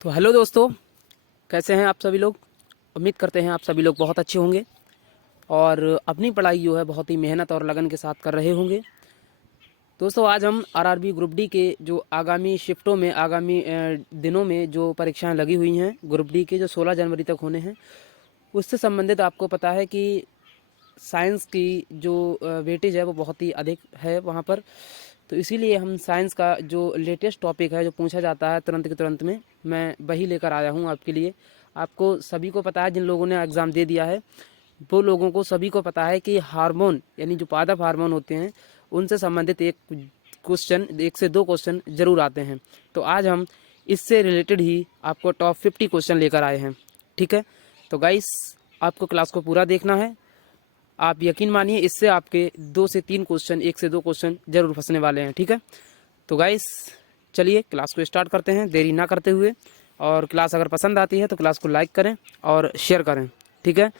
तो हेलो दोस्तों, कैसे हैं आप सभी लोग। उम्मीद करते हैं आप सभी लोग बहुत अच्छे होंगे और अपनी पढ़ाई जो है बहुत ही मेहनत और लगन के साथ कर रहे होंगे। दोस्तों, आज हम आरआरबी ग्रुप डी के जो आगामी शिफ्टों में आगामी दिनों में जो परीक्षाएं लगी हुई हैं ग्रुप डी के जो 16 जनवरी तक होने हैं, उससे संबंधित आपको पता है कि साइंस की जो वेटेज है वो बहुत ही अधिक है वहाँ पर। तो इसीलिए हम साइंस का जो लेटेस्ट टॉपिक है जो पूछा जाता है तुरंत के तुरंत में, मैं वही लेकर आया हूँ आपके लिए। आपको सभी को पता है, जिन लोगों ने एग्ज़ाम दे दिया है वो लोगों को सभी को पता है कि हार्मोन यानी जो पादप हार्मोन होते हैं उनसे संबंधित एक क्वेश्चन, 1 से 2 क्वेश्चन जरूर आते हैं। तो आज हम इससे रिलेटेड ही आपको टॉप 50 क्वेश्चन लेकर आए हैं। ठीक है, तो गाइस आपको क्लास को पूरा देखना है। आप यकीन मानिए इससे आपके 2 से 3 क्वेश्चन, 1 से 2 क्वेश्चन जरूर फंसने वाले हैं। ठीक है, तो गाइस चलिए क्लास को स्टार्ट करते हैं देरी ना करते हुए। और क्लास अगर पसंद आती है तो क्लास को लाइक करें और शेयर करें। ठीक है,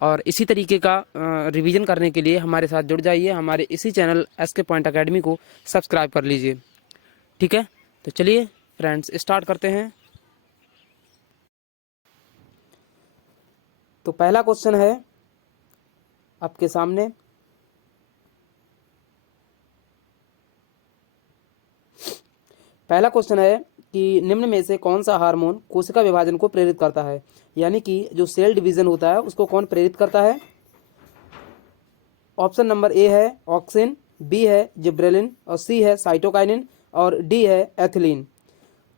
और इसी तरीके का रिवीजन करने के लिए हमारे साथ जुड़ जाइए। हमारे इसी चैनल SK पॉइंट अकेडमी को सब्सक्राइब कर लीजिए। ठीक है, तो चलिए फ्रेंड्स स्टार्ट करते हैं। तो पहला क्वेश्चन है आपके सामने। पहला क्वेश्चन है कि निम्न में से कौन सा हार्मोन कोशिका विभाजन को प्रेरित करता है, यानी कि जो सेल डिवीजन होता है उसको कौन प्रेरित करता है। ऑप्शन नंबर ए है ऑक्सिन, बी है जिब्रेलिन और सी है साइटोकाइनिन और डी है एथिलीन।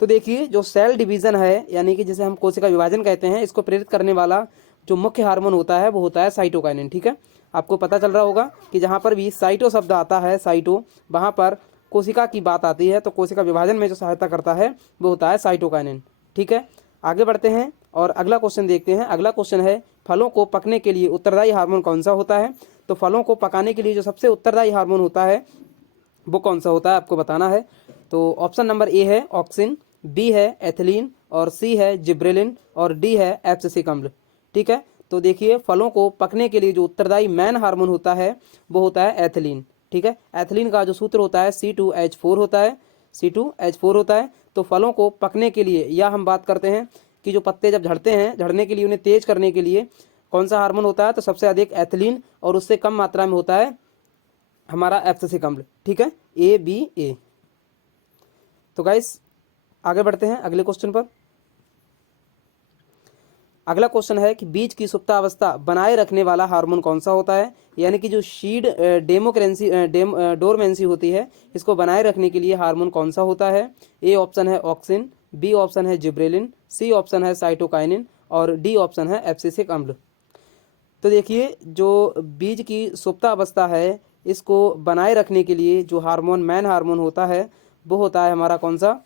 तो देखिए, जो सेल डिवीजन है यानी कि जिसे हम कोशिका विभाजन कहते हैं, इसको प्रेरित करने वाला जो मुख्य हार्मोन होता है वो होता है साइटोकाइनिन। ठीक है, आपको पता चल रहा होगा कि जहाँ पर भी साइटो शब्द आता है, साइटो, वहाँ पर कोशिका की बात आती है। तो कोशिका विभाजन में जो सहायता करता है वो होता है साइटोकाइनिन। ठीक है, आगे बढ़ते हैं और अगला क्वेश्चन देखते हैं। अगला क्वेश्चन है फलों को पकने के लिए उत्तरदायी हार्मोन कौन सा होता है। तो फलों को पकाने के लिए जो सबसे उत्तरदायी हार्मोन होता है वो कौन सा होता है, आपको बताना है। तो ऑप्शन नंबर ए है ऑक्सिन, बी है एथिलीन और सी है जिब्रेलिन और डी है एब्सिसिक अम्ल। ठीक है, तो देखिए फलों को पकने के लिए जो उत्तरदायी मैन हार्मोन होता है वो होता है एथिलीन। ठीक है, एथिलीन का जो सूत्र होता है C2H4 होता है, C2H4 होता है। तो फलों को पकने के लिए, या हम बात करते हैं कि जो पत्ते जब झड़ते हैं, झड़ने के लिए उन्हें तेज करने के लिए कौन सा हार्मोन होता है, तो सबसे अधिक एथिलीन और उससे कम मात्रा में होता है हमारा एब्सिसिक अम्ल। ठीक है, A, B, A। तो गाइस आगे बढ़ते हैं अगले क्वेश्चन पर। अगला क्वेश्चन है कि बीज की सुप्तावस्था बनाए रखने वाला हार्मोन कौन सा होता है, यानी कि जो शीड डोरमेंसी होती है, इसको बनाए रखने के लिए हार्मोन कौन सा होता है। ए ऑप्शन है ऑक्सिन, बी ऑप्शन है जिब्रेलिन, सी ऑप्शन है साइटोकाइनिन और डी ऑप्शन है एब्सिसिक अम्ल। तो देखिए, जो बीज की सुप्तावस्था है इसको बनाए रखने के लिए जो हार्मोन, मैन हार्मोन होता है वो होता है हमारा कौन सा,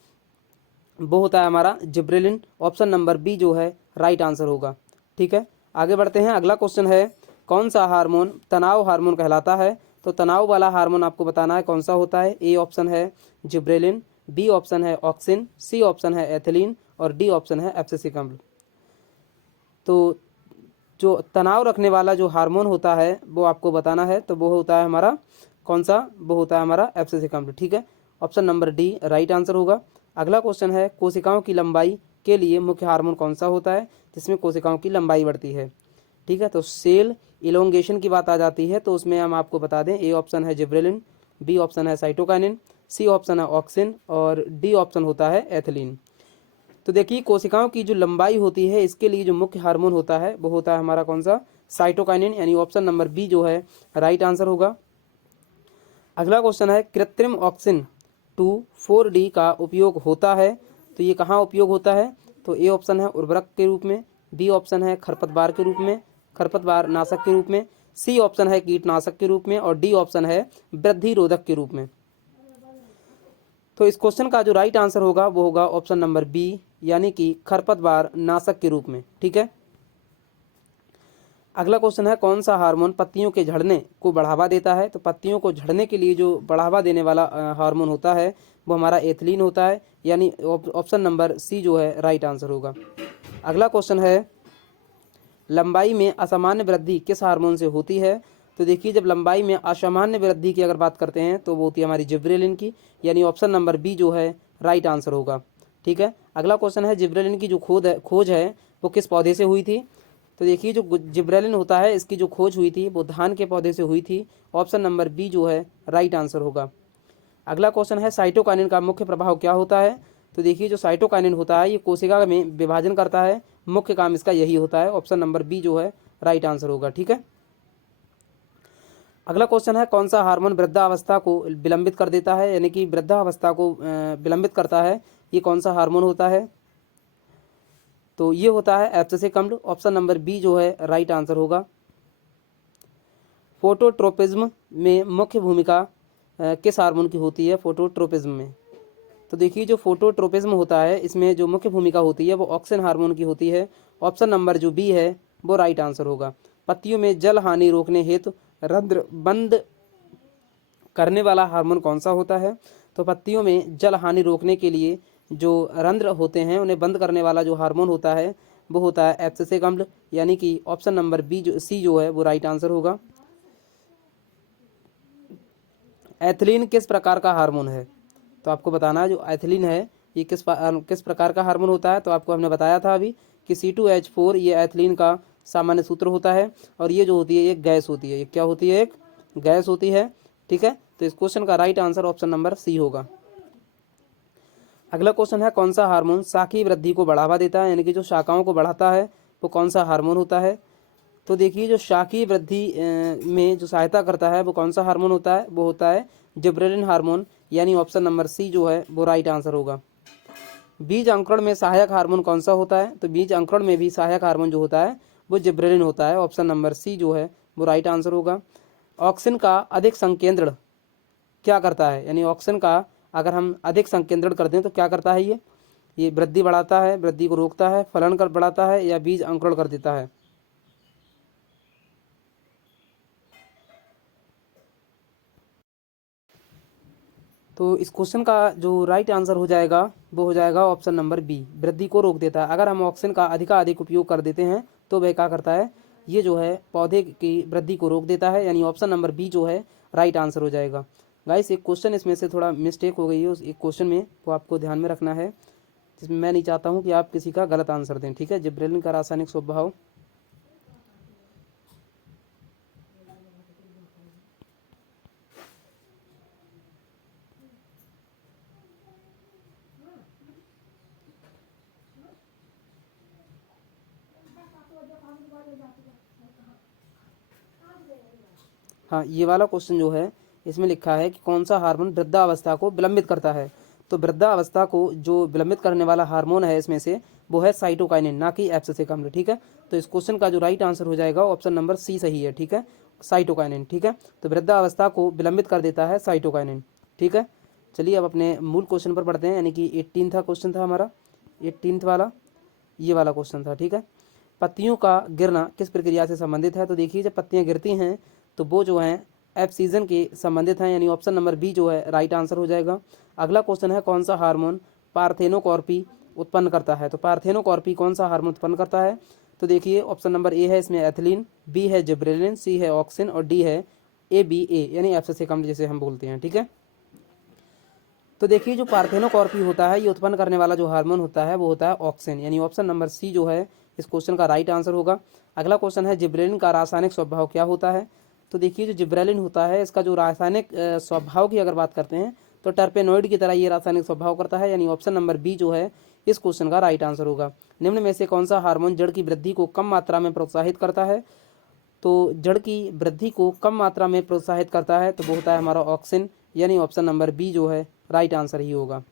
वो होता है हमारा जिब्रेलिन। ऑप्शन नंबर बी जो है राइट आंसर होगा। ठीक है, आगे बढ़ते हैं। अगला क्वेश्चन है कौन सा हार्मोन तनाव हार्मोन कहलाता है। तो तनाव वाला हार्मोन आपको बताना है कौन सा होता है। ए ऑप्शन है जिब्रेलिन, बी ऑप्शन है ऑक्सिन, सी ऑप्शन है एथिलीन और डी ऑप्शन है एब्सिसिक अम्ल। तो जो तनाव रखने वाला जो हार्मोन होता है वो आपको बताना है। तो वो होता है हमारा कौन सा, वो होता है हमारा एब्सिसिक अम्ल। ठीक है, option number D right answer होगा। अगला क्वेश्चन है कोशिकाओं की लंबाई के लिए मुख्य हार्मोन कौन सा होता है जिसमें कोशिकाओं की लंबाई बढ़ती है। ठीक है, तो सेल इलोंगेशन की बात आ जाती है, तो उसमें हम आपको बता दें ए ऑप्शन है जिब्रेलिन, बी ऑप्शन है साइटोकाइनिन, सी ऑप्शन है ऑक्सिन और डी ऑप्शन होता है एथिलीन। तो देखिए, कोशिकाओं की जो लंबाई होती है इसके लिए जो मुख्य हार्मोन होता है वो होता है हमारा कौन सा, साइटोकाइनिन, यानी ऑप्शन नंबर बी जो है राइट आंसर होगा। अगला क्वेश्चन है कृत्रिम ऑक्सिन 2,4-D का उपयोग होता है, तो ये कहाँ उपयोग होता है। तो ए ऑप्शन है उर्वरक के रूप में, बी ऑप्शन है खरपतवार के रूप में, खरपतवार नाशक के रूप में, सी ऑप्शन है कीटनाशक के रूप में और डी ऑप्शन है वृद्धि रोधक के रूप में। तो इस क्वेश्चन का जो राइट आंसर होगा वो होगा ऑप्शन नंबर बी, यानी कि खरपतवार नाशक के रूप में। ठीक है, अगला क्वेश्चन है कौन सा हार्मोन पत्तियों के झड़ने को बढ़ावा देता है। तो पत्तियों को झड़ने के लिए जो बढ़ावा देने वाला हार्मोन होता है वो हमारा एथिलीन होता है, यानी ऑप्शन नंबर सी जो है राइट आंसर होगा। अगला क्वेश्चन है लंबाई में असामान्य वृद्धि किस हार्मोन से होती है। तो देखिए, जब लंबाई में असामान्य वृद्धि की अगर बात करते हैं तो वो होती है हमारी जिब्रेलिन की, यानी ऑप्शन नंबर बी जो है राइट आंसर होगा। ठीक है, अगला क्वेश्चन है जिब्रेलिन की जो खोज है वो किस पौधे से हुई थी। तो देखिए जो जिब्रेलिन होता है इसकी जो खोज हुई थी वो धान के पौधे से हुई थी। ऑप्शन नंबर बी जो है राइट आंसर होगा। अगला क्वेश्चन है साइटोकाइनिन का मुख्य प्रभाव क्या होता है। तो देखिए जो साइटोकाइनिन होता है ये कोशिका में विभाजन करता है, मुख्य काम इसका यही होता है। ऑप्शन नंबर बी जो है राइट आंसर होगा। ठीक है, अगला क्वेश्चन है कौन सा हार्मोन वृद्धावस्था को विलंबित कर देता है, यानी कि वृद्धावस्था को विलंबित करता है, ये कौन सा हार्मोन होता है। तो ये होता है एब्सिसिक अम्ल। ऑप्शन नंबर बी जो है राइट आंसर होगा। फोटोट्रोपिज्म में मुख्य भूमिका किस हार्मोन की होती है फोटोट्रोपिज्म में। तो देखिए जो फोटोट्रोपिज्म होता है इसमें जो मुख्य भूमिका होती है वो ऑक्सिन हार्मोन की होती है। ऑप्शन नंबर जो बी है वो राइट आंसर होगा। पत्तियों में जल हानि रोकने हेतु रंध्र बंद करने वाला हार्मोन कौन सा होता है। तो पत्तियों में जल हानि रोकने के लिए जो रंध्र होते हैं उन्हें बंद करने वाला जो हार्मोन होता है वो होता है एब्सिसिक अम्ल, यानी कि ऑप्शन नंबर बी जो सी जो है वो राइट आंसर होगा। एथिलीन किस प्रकार का हार्मोन है। तो आपको बताना है जो एथिलीन है ये किस प्रकार का हार्मोन होता है। तो आपको हमने बताया था अभी कि C2H4 ये एथिलीन का सामान्य सूत्र होता है और ये जो होती है एक गैस होती है। ये क्या होती है, एक गैस होती है। ठीक है, तो इस क्वेश्चन का right answer option number C होगा। अगला क्वेश्चन है कौन सा हार्मोन शाखीय वृद्धि को बढ़ावा देता है, यानी कि जो शाखाओं को बढ़ाता है वो कौन सा हार्मोन होता है। तो देखिए जो शाखीय वृद्धि में जो सहायता करता है वो कौन सा हार्मोन होता है, वो होता है जिब्रेलिन हार्मोन, यानी ऑप्शन नंबर सी जो है वो राइट आंसर होगा। बीज अंकुरण में सहायक हार्मोन कौन सा होता है। तो बीज अंकुरण में भी सहायक हार्मोन जो होता है वो जिब्रेलिन होता है। ऑप्शन नंबर सी जो है वो राइट आंसर होगा। ऑक्सिन का अधिक संकेंद्रण क्या करता है, यानी ऑक्सिन का अगर हम अधिक संकेंद्रण करते हैं तो क्या करता है, ये वृद्धि बढ़ाता है, वृद्धि को रोकता है, फलन कर बढ़ाता है, या बीज अंकुरण कर देता है। तो इस क्वेश्चन का जो राइट आंसर हो जाएगा वो हो जाएगा ऑप्शन नंबर बी, वृद्धि को रोक देता है। अगर हम ऑक्सीजन का अधिक उपयोग कर देते हैं तो वह क्या करता है, ये जो है पौधे की वृद्धि को रोक देता है, यानी ऑप्शन नंबर बी जो है राइट आंसर हो जाएगा। गाइस एक क्वेश्चन इसमें से थोड़ा मिस्टेक हो गई है उस एक क्वेश्चन में, वो आपको ध्यान में रखना है, जिसमें मैं नहीं चाहता हूँ कि आप किसी का गलत आंसर दें। ठीक है, जिब्रेलिन का रासायनिक स्वभाव। हाँ, ये वाला क्वेश्चन जो है इसमें लिखा है कि कौन सा हार्मोन वृद्धावस्था को विलंबित करता है। तो वृद्धावस्था को जो विलंबित करने वाला हार्मोन है इसमें से वो है साइटोकाइनिन, ना कि एब्सिसिक अम्ल। ठीक है, तो इस क्वेश्चन का जो राइट आंसर हो जाएगा ऑप्शन नंबर सी सही है। ठीक है, साइटोकाइनिन। ठीक है, तो वृद्धावस्था को विलंबित कर देता है साइटोकाइनिन। ठीक है, चलिए अब अपने मूल क्वेश्चन पर पढ़ते हैं, यानी कि 18 क्वेश्चन था हमारा, 18 वाला ये वाला क्वेश्चन था। ठीक है, पत्तियों का गिरना किस प्रक्रिया से संबंधित है। तो देखिए जब पत्तियां गिरती हैं तो वो जो हैं एफ सीजन के संबंधित हैं, यानी ऑप्शन नंबर बी जो है राइट आंसर हो जाएगा। अगला क्वेश्चन है कौन सा हार्मोन पार्थेनोकॉर्पी उत्पन्न करता है। तो पार्थेनोकॉर्पी कौन सा हार्मोन उत्पन्न करता है। तो देखिए ऑप्शन नंबर ए है इसमें एथिलीन, बी है जिब्रेलिन, सी है ऑक्सिन और डी है ABA, यानी एब्सिसिक अम्ल जिसे हम बोलते हैं। ठीक है, तो देखिए जो पार्थेनोकॉर्पी होता है ये उत्पन्न करने वाला जो हार्मोन होता है वो होता है ऑक्सिन, यानी ऑप्शन नंबर सी जो है इस क्वेश्चन का राइट आंसर होगा। अगला क्वेश्चन है जिब्रेलिन का रासायनिक स्वभाव क्या होता है। तो देखिए जो जिब्रेलिन होता है इसका जो रासायनिक स्वभाव की अगर बात करते हैं तो टर्पेनोइड की तरह ये रासायनिक स्वभाव करता है, यानी ऑप्शन नंबर बी जो है इस क्वेश्चन का राइट आंसर होगा। निम्न में से कौन सा हार्मोन जड़ की वृद्धि को कम मात्रा में प्रोत्साहित करता है। तो जड़ की वृद्धि को कम मात्रा में प्रोत्साहित करता है तो वो होता है हमारा ऑक्सिन, यानी ऑप्शन नंबर बी जो है राइट आंसर ही होगा।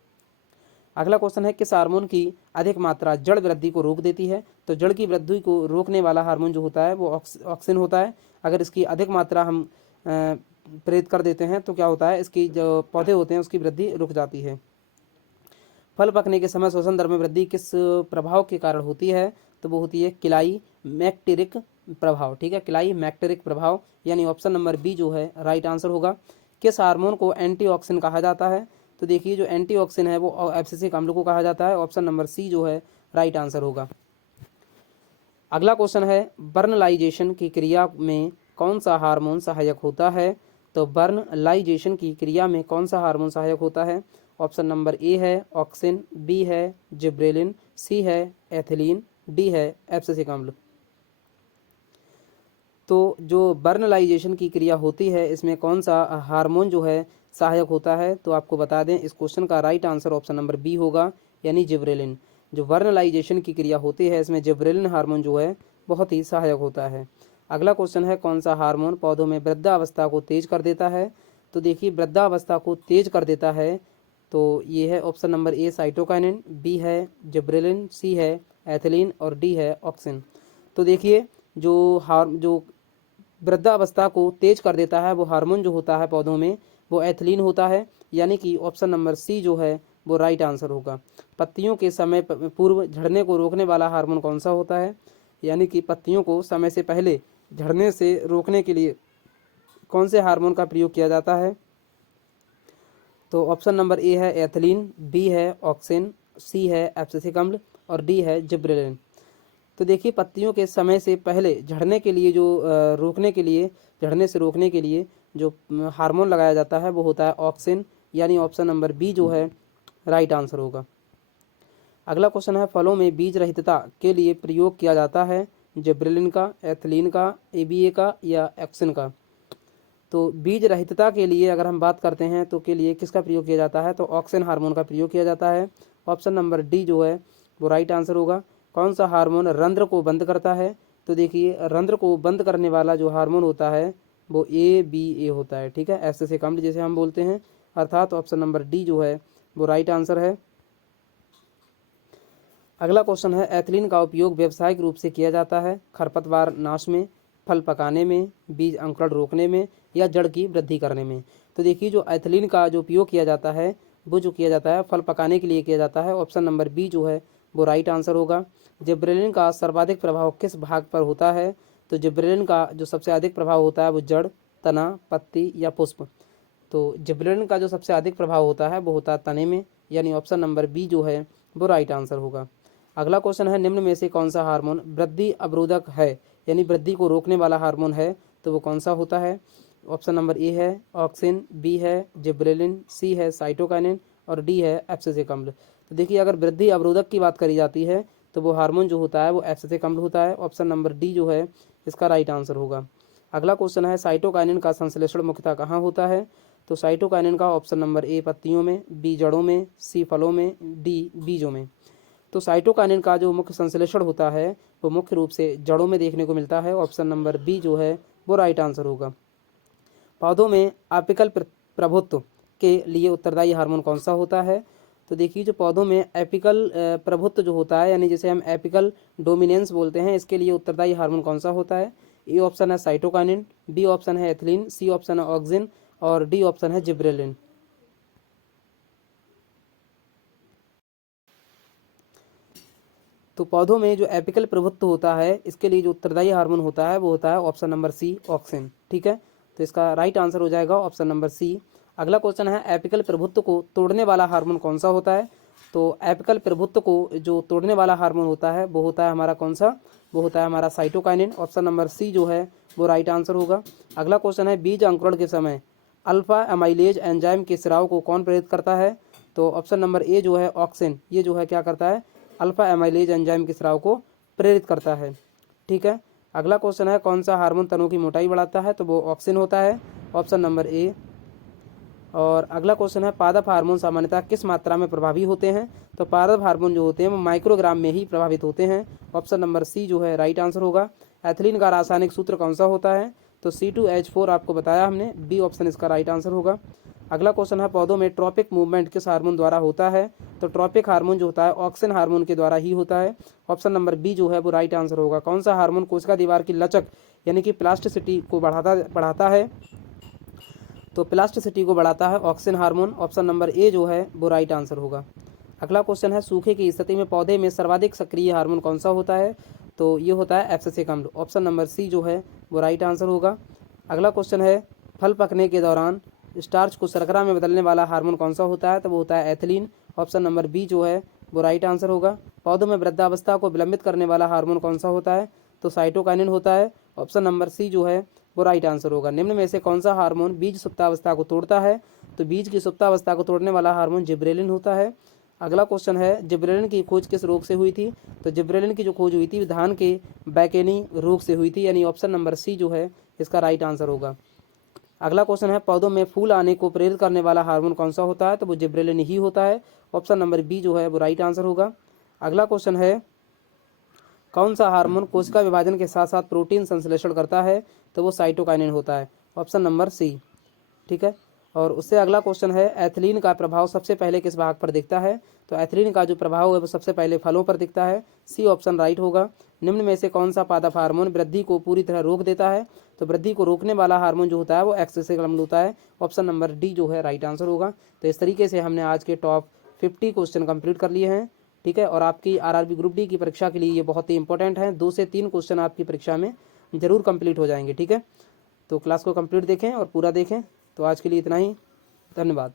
अगला क्वेश्चन है किस हार्मोन की अधिक मात्रा जड़ वृद्धि को रोक देती है। तो जड़ की वृद्धि को रोकने वाला हार्मोन जो होता है वो ऑक्सिन होता है। अगर इसकी अधिक मात्रा हम प्रेरित कर देते हैं तो क्या होता है, इसकी जो पौधे होते हैं उसकी वृद्धि रुक जाती है। फल पकने के समय श्वसन दर में वृद्धि किस प्रभाव के कारण होती है। तो वो होती है क्लाइमैक्टेरिक प्रभाव। ठीक है, क्लाइमैक्टेरिक प्रभाव, यानी ऑप्शन नंबर बी जो है राइट आंसर होगा। किस हार्मोन को एंटीऑक्सिन कहा जाता है। तो देखिए जो एंटीऑक्सिन है वो एब्सिसिक अम्ल को कहा जाता है। ऑप्शन नंबर सी जो है राइट आंसर होगा। अगला क्वेश्चन है बर्नलाइजेशन की क्रिया में कौन सा हार्मोन सहायक होता है। तो बर्नलाइजेशन की क्रिया में कौन सा हार्मोन सहायक होता है। ऑप्शन नंबर ए है ऑक्सिन, बी है जिब्रेलिन, सी है एथिलीन, डी है एब्सिसिक अम्ल। तो जो बर्नलाइजेशन की क्रिया होती है इसमें कौन सा हार्मोन जो है सहायक होता है, तो आपको बता दें इस क्वेश्चन का right answer option number B होगा, यानी जिब्रेलिन। जो बर्नलाइजेशन की क्रिया होती है इसमें जिब्रेलिन हार्मोन जो है बहुत ही सहायक होता है। अगला क्वेश्चन है कौन सा हार्मोन पौधों में वृद्धावस्था को तेज कर देता है, तो देखिए वृद्धावस्था को तेज कर देता है तो ये है option number A cytokinin, B है जिब्रेलिन, सी है एथिलीन और डी है ऑक्सिन। तो देखिए जो वृद्धावस्था को तेज कर देता है वो हार्मोन जो होता है पौधों में वो एथिलीन होता है, यानी कि ऑप्शन नंबर सी जो है वो राइट आंसर होगा। पत्तियों के समय पूर्व झड़ने को रोकने वाला हार्मोन कौन सा होता है, यानी कि पत्तियों को समय से पहले झड़ने से रोकने के लिए कौन से हार्मोन का प्रयोग किया जाता है, तो ऑप्शन नंबर ए है एथिलीन, बी है ऑक्सिन, सी है एब्सिसिक अम्ल और डी है जिब्रेलिन। तो देखिए पत्तियों के समय से पहले झड़ने के लिए जो रोकने के लिए झड़ने से रोकने के लिए जो हार्मोन लगाया जाता है वो होता है ऑक्सिन, यानी ऑप्शन नंबर बी जो है राइट आंसर होगा। अगला क्वेश्चन है फलों में बीज रहितता के लिए प्रयोग किया जाता है जिब्रेलिन का, एथिलीन का, एबीए का या ऑक्सिन का। तो बीज रहितता के लिए अगर हम बात करते हैं तो के लिए किसका प्रयोग किया जाता है, तो ऑक्सिन हार्मोन का प्रयोग किया जाता है। ऑप्शन नंबर डी जो है वो राइट आंसर होगा। कौन सा हार्मोन रंध्र को बंद करता है, तो देखिए रंध्र को बंद करने वाला जो हार्मोन होता है वो ABA होता है, ठीक है, एब्सिसिक अम्ल जैसे हम बोलते हैं, अर्थात ऑप्शन नंबर डी जो है वो राइट आंसर है। अगला क्वेश्चन है एथिलीन का उपयोग व्यावसायिक रूप से किया जाता है खरपतवार नाश में, फल पकाने में, बीज अंकुरण रोकने में या जड़ की वृद्धि करने में। तो देखिए जो एथिलीन का जो उपयोग किया जाता है वो जो किया जाता है फल पकाने के लिए किया जाता है, ऑप्शन नंबर बी जो है वो राइट आंसर होगा। जिब्रेलिन का सर्वाधिक प्रभाव किस भाग पर होता है, तो जिब्रेलिन का जो सबसे अधिक प्रभाव होता है वो जड़, तना, पत्ती या पुष्प। तो जिब्रेलिन का जो सबसे अधिक प्रभाव होता है वो होता है तने में, यानी ऑप्शन नंबर बी जो है वो राइट आंसर होगा। अगला क्वेश्चन है निम्न में से कौन सा हार्मोन वृद्धि अवरोधक है, यानी वृद्धि को रोकने वाला हार्मोन है, तो वो कौन सा होता है। ऑप्शन नंबर ए है ऑक्सिन, बी है जिब्रेलिन, सी है साइटोकाइनिन और डी है एब्सिसिक अम्ल। तो देखिए अगर वृद्धि अवरोधक की बात करी जाती है तो वो हार्मोन जो होता है वो एब्सिसिक अम्ल होता है। ऑप्शन नंबर डी जो है इसका राइट आंसर होगा। अगला क्वेश्चन है साइटोकाइनिन का संश्लेषण मुख्यतः कहाँ होता है, तो साइटोकाइनिन का ऑप्शन नंबर ए पत्तियों में, बी जड़ों में, सी फलों में, डी बीजों में। तो साइटोकाइनिन का जो मुख्य संश्लेषण होता है वो मुख्य रूप से जड़ों में देखने को मिलता है, ऑप्शन नंबर बी जो है वो राइट आंसर होगा। पौधों में एपिकल प्रभुत्व के लिए उत्तरदायी हार्मोन कौन सा होता है, तो देखिए जो पौधों में एपिकल प्रभुत्व जो होता है यानी जिसे हम एपिकल डोमिनेंस बोलते हैं, इसके लिए उत्तरदायी हार्मोन कौन सा होता है। ए ऑप्शन है साइटोकाइनिन, बी ऑप्शन है एथिलीन, सी ऑप्शन है ऑक्सिन और डी ऑप्शन है जिब्रेलिन। तो पौधों में जो एपिकल प्रभुत्व होता है इसके लिए जो उत्तरदायी हार्मोन होता है वो होता है ऑप्शन नंबर सी ऑक्सिन, ठीक है, तो इसका राइट आंसर हो जाएगा ऑप्शन नंबर सी। अगला क्वेश्चन है एपिकल प्रभुत्व को तोड़ने वाला हार्मोन कौन सा होता है, तो एपिकल प्रभुत्व को जो तोड़ने वाला हार्मोन होता है वो होता है हमारा कौन सा, वो होता है हमारा साइटोकाइनिन, ऑप्शन नंबर सी जो है वो राइट आंसर होगा। अगला क्वेश्चन है बीज अंकुरण के समय अल्फा एमाइलेज एंजाइम के स्राव को कौन प्रेरित करता है, तो ऑप्शन नंबर ए जो है ऑक्सिन, ये जो है क्या करता है अल्फा एमाइलेज एंजाइम के स्राव को प्रेरित करता है, ठीक है। अगला क्वेश्चन है कौन सा हार्मोन तनों की मोटाई बढ़ाता है, तो वो ऑक्सिन होता है, ऑप्शन नंबर ए। और अगला क्वेश्चन है पादप हार्मोन सामान्यतः किस मात्रा में प्रभावी होते हैं, तो पादप हार्मोन जो होते हैं वो माइक्रोग्राम में ही प्रभावित होते हैं, ऑप्शन नंबर सी जो है राइट आंसर होगा। एथिलीन का रासायनिक सूत्र कौन सा होता है, तो C2H4 आपको बताया हमने, बी ऑप्शन इसका राइट आंसर होगा। अगला क्वेश्चन है पौधों में ट्रॉपिक मूवमेंट किस हार्मोन द्वारा होता है, तो ट्रॉपिक हार्मोन जो होता है ऑक्सिन हार्मोन के द्वारा ही होता है, ऑप्शन नंबर बी जो है वो राइट आंसर होगा। कौन सा हार्मोन कोशिका दीवार की लचक यानी कि प्लास्टिसिटी को बढ़ाता है, तो प्लास्टिसिटी को बढ़ाता है ऑक्सिन हार्मोन, ऑप्शन नंबर ए जो है वो राइट आंसर होगा। अगला क्वेश्चन है सूखे की स्थिति में पौधे में सर्वाधिक सक्रिय हार्मोन कौन सा होता है, तो ये होता है एब्सिसिक अम्ल, ऑप्शन नंबर सी जो है वो राइट आंसर होगा। अगला क्वेश्चन है फल पकने के दौरान स्टार्च को शर्करा में बदलने वाला हार्मोन कौन सा होता है, तो वो होता है एथिलीन, ऑप्शन नंबर बी जो है वो राइट आंसर होगा। पौधों में वृद्धावस्था को विलंबित करने वाला हार्मोन कौन सा होता है, तो साइटोकाइनिन होता है, ऑप्शन नंबर सी जो है वो राइट आंसर होगा। निम्न में से कौन सा हार्मोन बीज सुप्तावस्था को तोड़ता है? तो बीज की सुप्तावस्था को तोड़ने वाला हार्मोन जिब्रेलिन होता है। अगला क्वेश्चन है, जिब्रेलिन की खोज किस रोग से हुई थी? तो जिब्रेलिन की जो खोज हुई थी धान के बैकेनी रोग से हुई थी, यानी ऑप्शन नंबर सी जो है इसका राइट आंसर होगा। अगला क्वेश्चन है, पौधों में फूल आने को प्रेरित करने वाला हार्मोन कौन सा होता है? तो वो जिब्रेलिन ही होता है। ऑप्शन नंबर बी जो है वो राइट आंसर होगा। अगला क्वेश्चन है, कौन सा हार्मोन कोशिका विभाजन के साथ साथ प्रोटीन संश्लेषण करता है? तो वो साइटोकाइनिन होता है। ऑप्शन नंबर सी, ठीक है। और उससे अगला क्वेश्चन है, एथिलीन का प्रभाव सबसे पहले किस भाग पर दिखता है? तो एथिलीन का जो प्रभाव है वो सबसे पहले फलों पर दिखता है। सी ऑप्शन राइट होगा। निम्न में से कौन सा पादप हार्मोन वृद्धि को पूरी तरह रोक देता है? तो वृद्धि को रोकने वाला हार्मोन जो होता है वो एक्सेसिक अम्ल होता है। ऑप्शन नंबर डी जो है राइट आंसर होगा। तो इस तरीके से हमने आज के टॉप 50 क्वेश्चन कंप्लीट कर लिए हैं, ठीक है। और आपकी आरआरबी ग्रुप डी की परीक्षा के लिए ये बहुत ही इंपॉर्टेंट है। 2 से 3 क्वेश्चन आपकी परीक्षा में जरूर कंप्लीट हो जाएंगे, ठीक है। तो क्लास को कंप्लीट देखें और पूरा देखें। तो आज के लिए इतना ही, धन्यवाद।